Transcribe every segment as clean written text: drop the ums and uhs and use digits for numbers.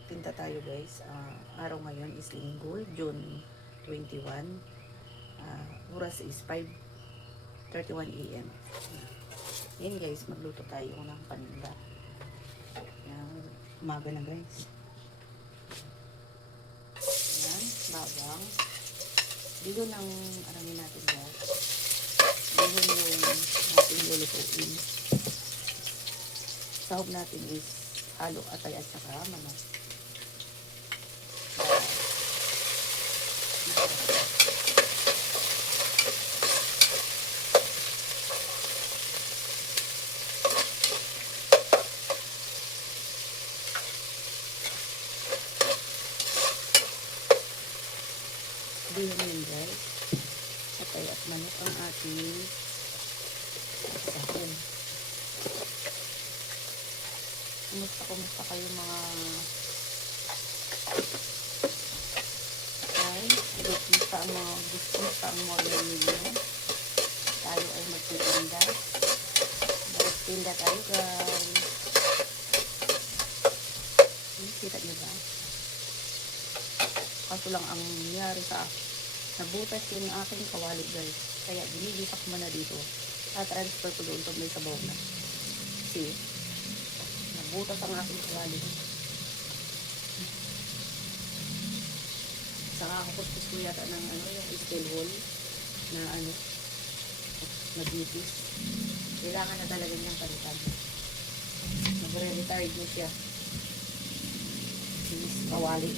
Nagtinda tayo guys. Araw ngayon is Linggo, June 21. Oras is 5:31 AM. Yan guys, magluto tayo ng paninda. Yan, umaga na guys. Yan, bawang. Dito ng arangin natin guys. Dito yung ating lulutuin. Sahog natin is halo atay at saka manok. Sabihin yun guys, atay at manok ang ating sahog. Kumusta kayo mga guys? Kumusta ang mga gusto ang morning ninyo? Tayo ay magtitinda. Magtitinda tayo guys. Kita niyo ba? Kaso lang ang nangyari sa nabutas yung aking kawali guys. Kaya binibisak mo na dito. Transfer ko doon pag may sabaw na. See? Nabutas ang aking kawali. Saka ako kuskus ko yata ng yung steel wool na nagnitis. Kailangan na talaga niyang palitan. Nagre-retired na siya. Sinis kawali.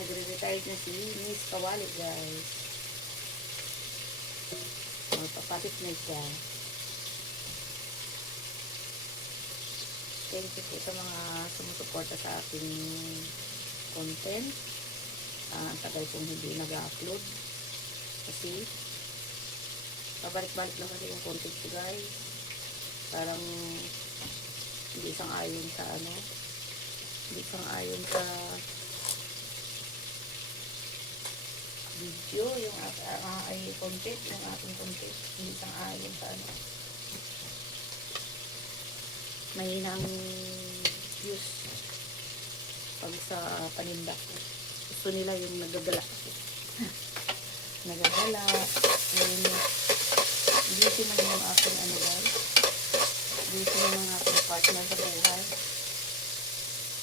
Nagre-retired na si Miss Kawali guys. Magpapapit na siya. Thank you po sa mga sumusuporta sa aking content. Ang tagal kong hindi nag-upload. Kasi pabalik-balik lang kasi yung content ko guys. Parang hindi isang ayon sa hindi isang ayon sa video, yung ay content, yung ating content, hindi isang ayon sa mahinang views pag sa paninda ko. Gusto nila yung nagagala nagagala yung busy naman yung aking guys, busy naman ang aking partner sa buhay.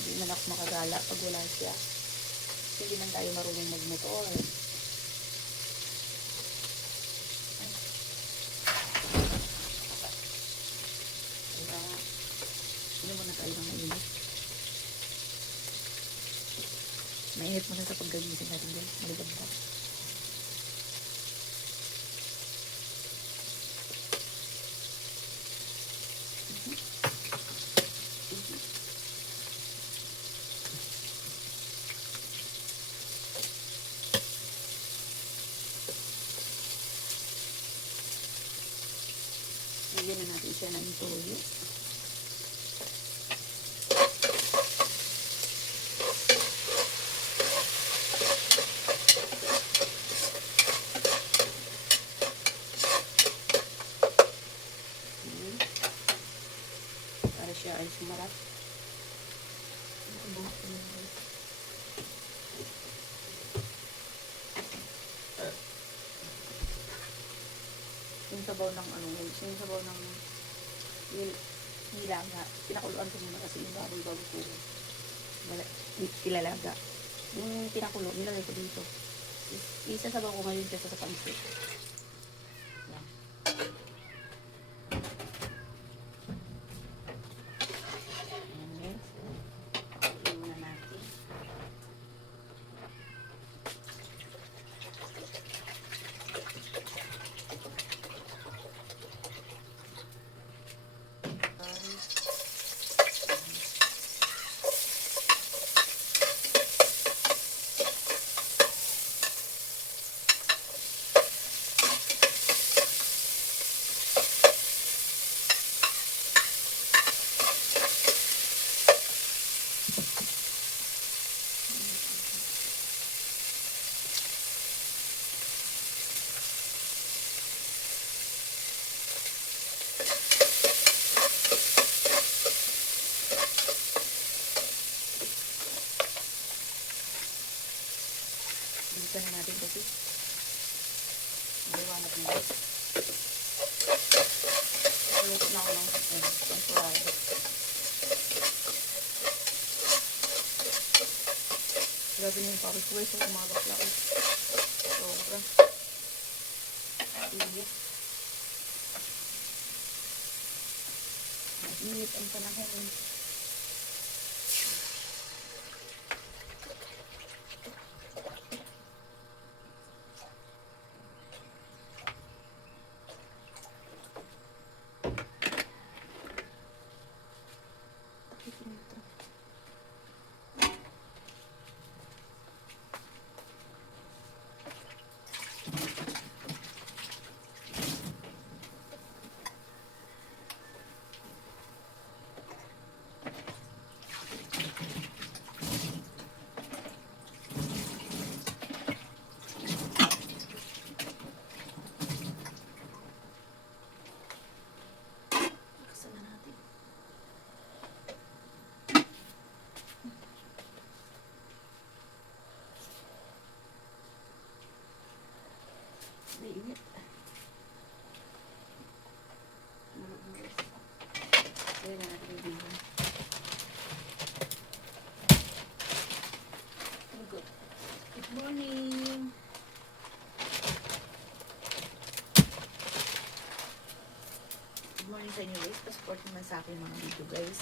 Hindi man ako makagala pag wala siya. Hindi man tayo marunong magmotor. Mainit mo na sa pagkagising natin guys. Maligab ka. Lagyan na natin siya ng toyo. Siya ay sumarap. Yung sabaw ng yung sabaw ng nilaga. Pinakuluan ko muna kasi yung baboy bago ko ilalaga. Yung pinakulo, nilagay ko dito. Isa sabaw ko ngayon kasi sa pansit. grabe na yung pawis ko guys. So, umagak lang. Sobra. Init. Init ang panahon. Init. Ayan na natin yung bihon. Good morning. Good morning sa inyo guys. Pa-support naman sa akin mga video guys.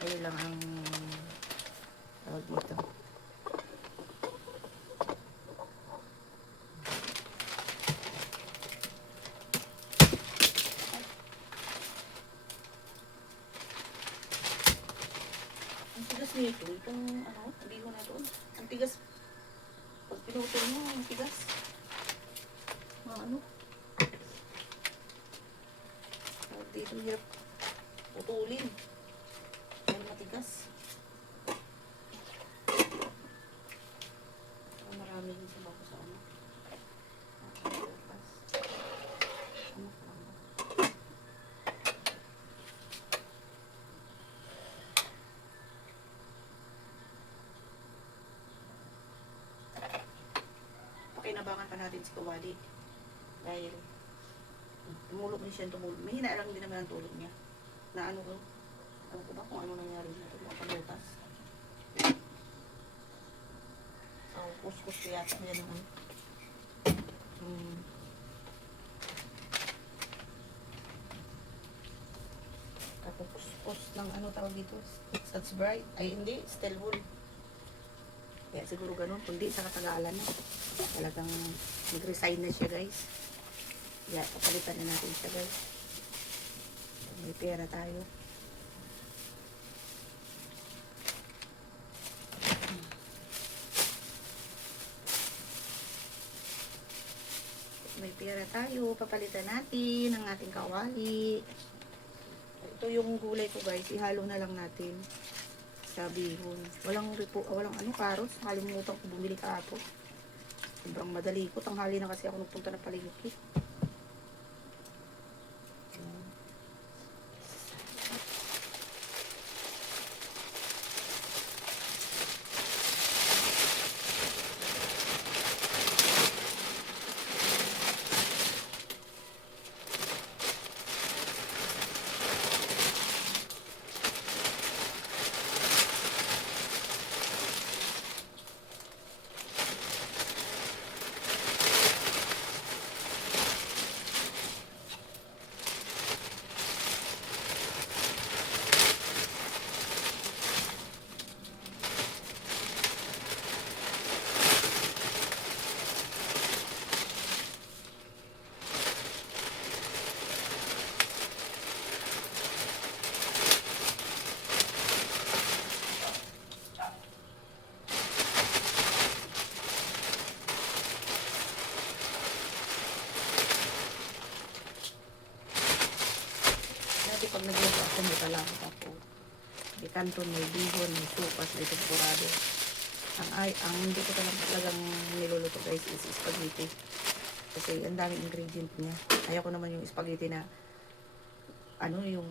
Kayo lang ang tawag dito. Nito, itong ano, hindi ko na doon. Ang tigas. Pag pinutol mo, ang tigas. Mga ano. Dito hirap putulin. Dahil matigas. Marami din sa bako sa ano. Pakinabangan pa natin si Kawali dahil tumulog din siya, tumulog. Mahina lang din naman ang tulog niya na ano ko ba kung ano nangyari na ito, mga palutas. So, kuskus ko yata yan naman. Kapupus ng ano tawag dito, It's Bright, ay hindi, Stelwood. Kaya siguro ganun, kundi sa katagalan na. Talagang nag-resign na siya guys. Kaya papalitan na natin siya guys. May pera tayo. May pera tayo, papalitan natin ang ating kawali. Ito yung gulay ko guys, ihalo na lang natin sa bihon. Walang ano, karos. Nakalimutan ko bumili kahapon. Sobrang madali ko. Tanghali na kasi ako nagpunta na palengke. Pag nagluto ako, may talakot ako. May kanton, may bihon, may supas, may temporado. Ang hindi ko talagang niluluto guys is spaghetti. Kasi ang daming ingredient niya. Ayaw ko naman yung spaghetti na ano, yung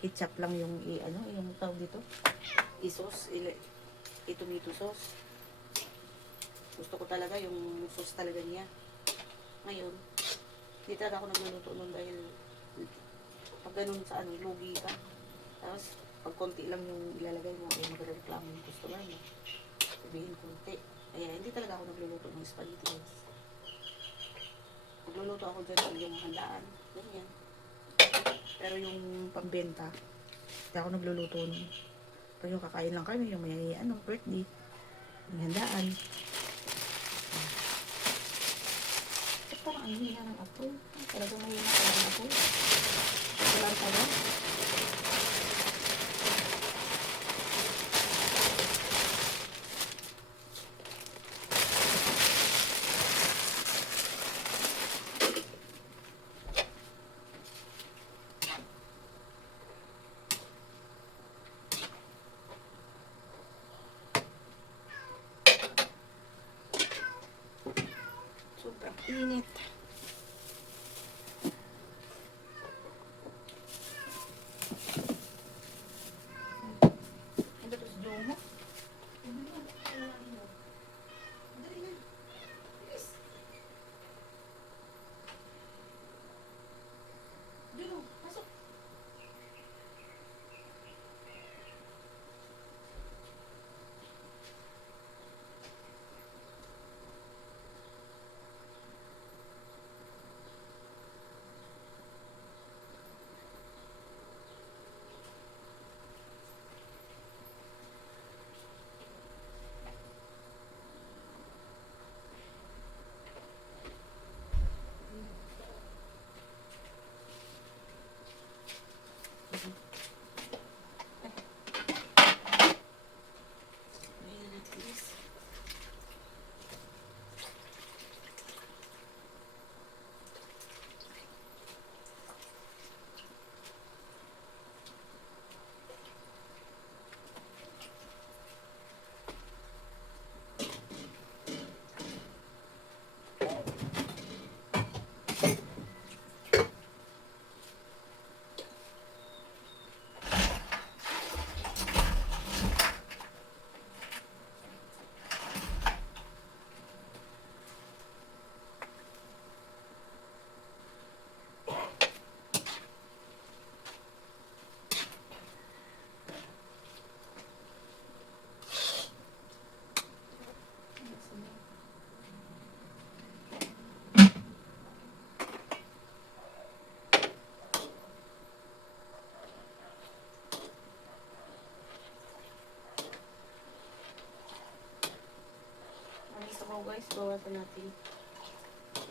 ketchup lang yung yung tawag dito. I-sauce, i-tomato sauce. Gusto ko talaga yung sauce talaga niya. Ngayon, hindi talaga ako nagluluto nun dahil pag ganun sa ano, lugi ka. Tapos, pag konti lang yung ilalagay mo, ay magreklamo yung customer mo. sabihin kunti. Kaya hindi talaga ako nagluluto ng spaghetti guys. Nagluluto ako dyan sa yung handaan. Ganyan. Pero yung pambenta, hindi ako nagluluto nun. Pag yung kakain lang kami, yung may birthday, yung handaan. Parang ang hina ng apoy. Talagang mahina pala ng apoy. Wala pala. Sobrang init. Ito to si Jomo. Jomo, pasok. So guys, bawasan natin.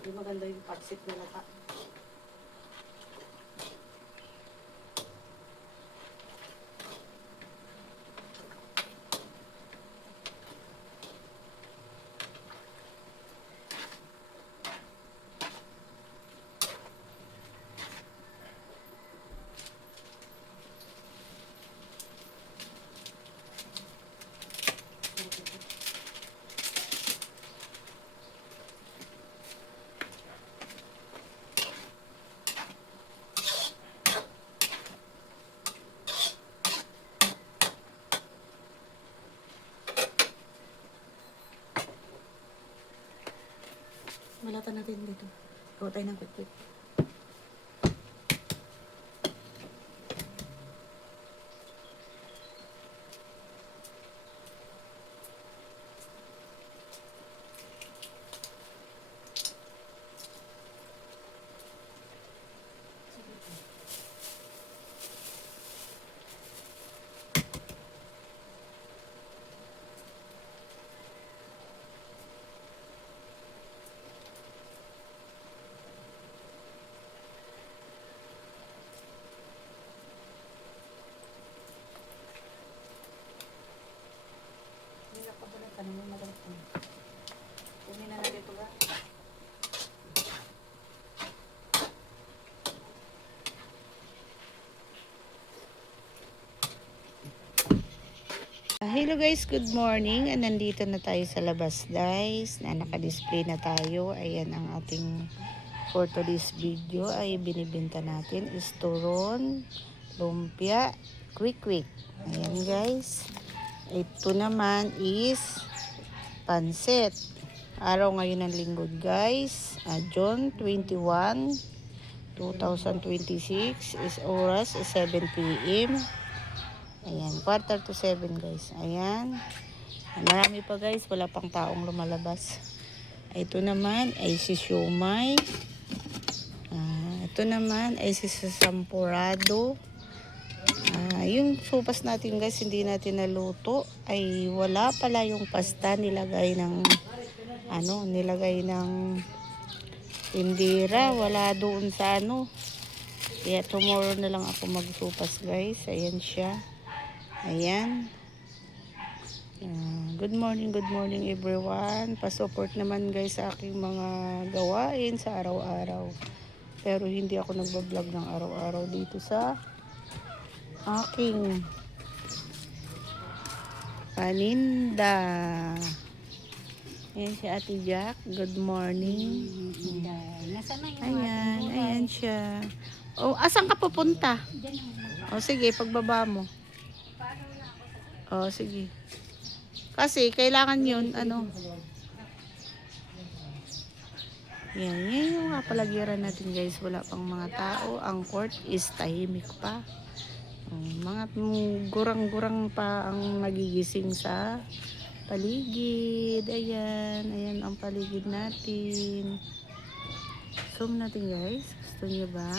Hindi maganda yung patsit na lata. Balatan natin dito. Gawa tayo ng quick-quick. Ano mo magalit mo? Kunin na natin ito ba? Hello guys, good morning. Nandito na tayo sa labas guys. Naka-display na tayo. Ayan ang ating for today's video ay binibenta natin is turon, lumpia, quick-quick. Ayan guys. Ito naman is pansit. Araw ngayon ng linggo guys. June 21, 2026 is oras 7 p.m. Ayan, 6:45 guys. Ayan. Marami pa guys, wala pang taong lumalabas. Ito naman ay si siomay. Ito naman ay si sampurado. Yung sopas natin guys, hindi natin naluto. Ay wala pala yung pasta, nilagay ng tindera. Wala doon sa ano. Kaya tomorrow na lang ako magsupas guys. Ayan siya. Ayan. Good morning everyone. Pa-support naman guys sa aking mga gawain sa araw-araw. Pero hindi ako nagbablog ng araw-araw dito sa aking paninda. Ayan si Ate Jack. Good morning. Ayan siya. Oh, asan ka pupunta? Oh, sige, pagbaba mo. Oh, sige. Kasi kailangan yun, yan yung kapalagiran natin guys. Wala pang mga tao. Ang court is tahimik pa. Mga gurang-gurang pa ang nagigising sa paligid. Ayan ang paligid natin. Zoom natin guys. Gusto nyo ba?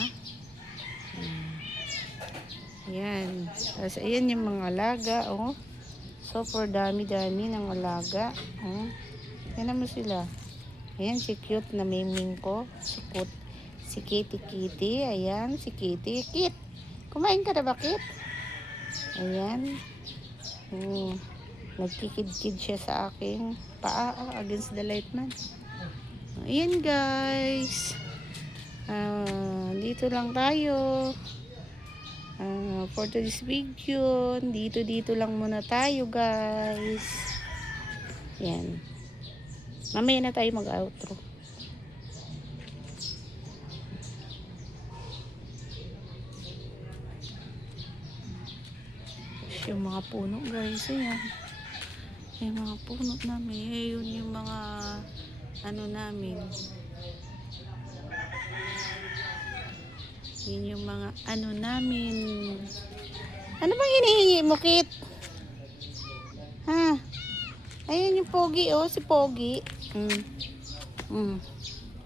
Ayan. Tapos ayan yung mga alaga. Oh. Super dami-dami ng alaga. Yan naman sila. Ayan, si cute na miming ko. Si Kitty. Ayan, si Kitty. Kit! Kumain ka na ba, Kit? Ayan. Nagkikid-kid siya sa aking paa against the light man. Ayan, guys. Dito lang tayo. For today's video, dito lang muna tayo guys. Yan. Mamaya na tayo mag-outro. Yung mga puno guys, ayan. Yung mga puno namin, yun yung mga namin. Yun yung mga namin. Ano bang hinihingi mo, Kit? Ha? Ayan yung Pogi, oh. Si Pogi.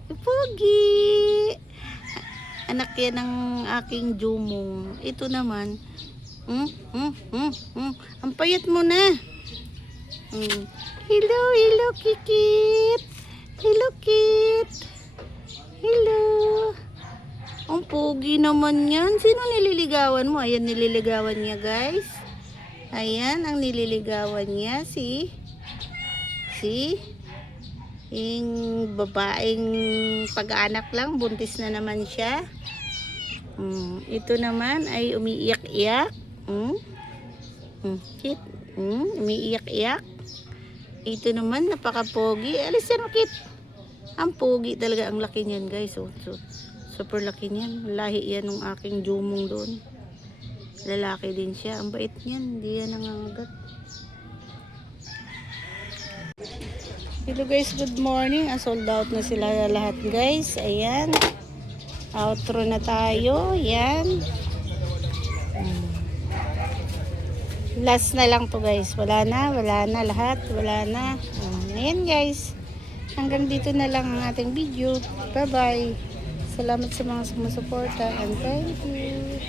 Si Pogi. Anak yan ng aking Jumong. Ito naman. Ang payat mo na. Hello, Kikit. Hello, Kit. Hello. Ang pogi naman yan. Sino nililigawan mo? Ayan, nililigawan niya, guys. Ayan, ang nililigawan niya, yung babaeng pag-anak lang. Buntis na naman siya. Ito naman ay umiiyak-iyak. Kit. Umiiyak-iyak. Ito naman, napaka-pogi. Alis yan, Kit. Ang pogi talaga. Ang laki niyan, guys. Super laki niyan. Lahi yan ng aking Jumong doon. Lalaki din siya. Ang bait niyan. Hindi yan nangangagat. Hello guys, good morning. Sold out na sila lahat guys. Ayan. Outro na tayo. Ayan. Last na lang to guys. Wala na lahat. Wala na. Ayan guys. Hanggang dito na lang ang ating video. Bye bye. Salamat sa mga sumusuporta and thank you.